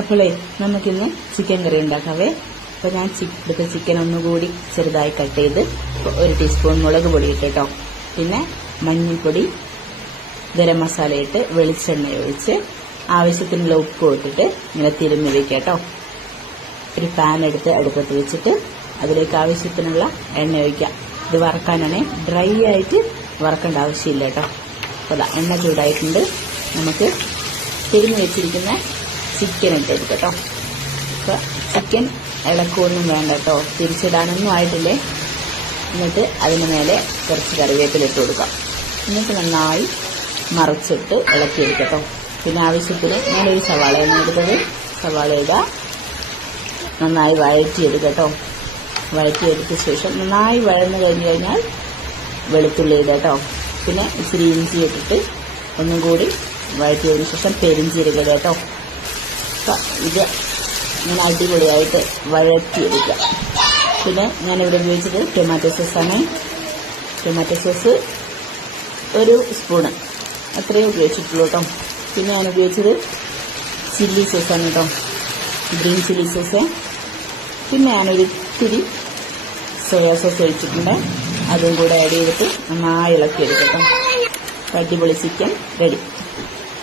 അപ്പോളേ നമുക്കിന്ന് ചിക്കൻ കറി ഉണ്ടാക്കാവേ. അപ്പോൾ ഞാൻ എടുത്ത ചിക്കൻ ഒന്നുകൂടി ചെറുതായി കട്ട് ചെയ്ത് 1 ടീസ്പൂൺ മുളക് പൊടി ഇട്ടോ, പിന്നെ മഞ്ഞൾപ്പൊടി, ഗരം മസാല ഇട്ട് വെളിച്ചെണ്ണ ഒഴിച്ച് ആവശ്യത്തിനുള്ള ഉപ്പ് ഇട്ടിട്ട് ഇങ്ങനെ തിരുമ്മി വെക്കാട്ടോ. ഒരു പാൻ എടുത്ത് അടുപ്പത്ത് വെച്ചിട്ട് അതിലേക്ക് ആവശ്യത്തിനുള്ള എണ്ണ ഒഴിക്കാം. ഇത് വറക്കാനാണേ, ഡ്രൈ ആയിട്ട് വറക്കേണ്ട ആവശ്യമില്ല കേട്ടോ. അപ്പോൾ എണ്ണ ചൂടായിട്ടുണ്ട്. നമുക്ക് തിരുമ്മി വെച്ചിരിക്കുന്ന ചിക്കൻ ഇട്ടെടുക്കാം കേട്ടോ. അപ്പോൾ ചിക്കൻ ഇളക്കൊന്നും വേണ്ട കേട്ടോ, തിരിച്ചിടാനൊന്നും ആയിട്ടില്ലേ. എന്നിട്ട് അതിന് മേലെ കുറച്ച് കറിവേപ്പില ഇട്ട് കൊടുക്കാം. എന്നിട്ട് നന്നായി മറിച്ചിട്ട് ഇളക്കിയെടുക്കട്ടോ. പിന്നെ ആവശ്യത്തിന് ഞാനൊരു സവാളയാണ് എടുത്തത്. സവാള ഇടാം, നന്നായി വഴറ്റിയെടുക്കട്ടോ. വഴറ്റിയെടുത്ത ശേഷം നന്നായി വഴന്നു കഴിഞ്ഞ് കഴിഞ്ഞാൽ വെളുത്തുള്ളി ഇടാട്ടോ. പിന്നെ ഇച്ചിരി ഇഞ്ചി ഇട്ടിട്ട് ഒന്നും കൂടി വഴറ്റിയതിന് ശേഷം പെരിഞ്ചീരകം കേട്ടോ. ഇത് ഇങ്ങനെ അടിപൊളിയായിട്ട് വഴറ്റിയെടുക്കുക. പിന്നെ ഞാനിവിടെ ഉപയോഗിച്ചത് ടൊമാറ്റോ സോസാണ്. ടൊമാറ്റോ സോസ് 1 സ്പൂണ് അത്രയും ഉപയോഗിച്ചിട്ടുള്ളൂ കേട്ടോ. പിന്നെ ഞാൻ ഉപയോഗിച്ചത് ചില്ലി സോസാണ് കേട്ടോ, ഗ്രീൻ ചില്ലി സോസ്. പിന്നെ ഞാനൊരു ഇത്തിരി സോയാ സോസ് ഒഴിച്ചിട്ടുണ്ട്, അതും കൂടെ ആഡ് ചെയ്തിട്ട് നന്നായി ഇളക്കിയെടുക്കട്ടോ. അടിപൊളി ചിക്കൻ റെഡി.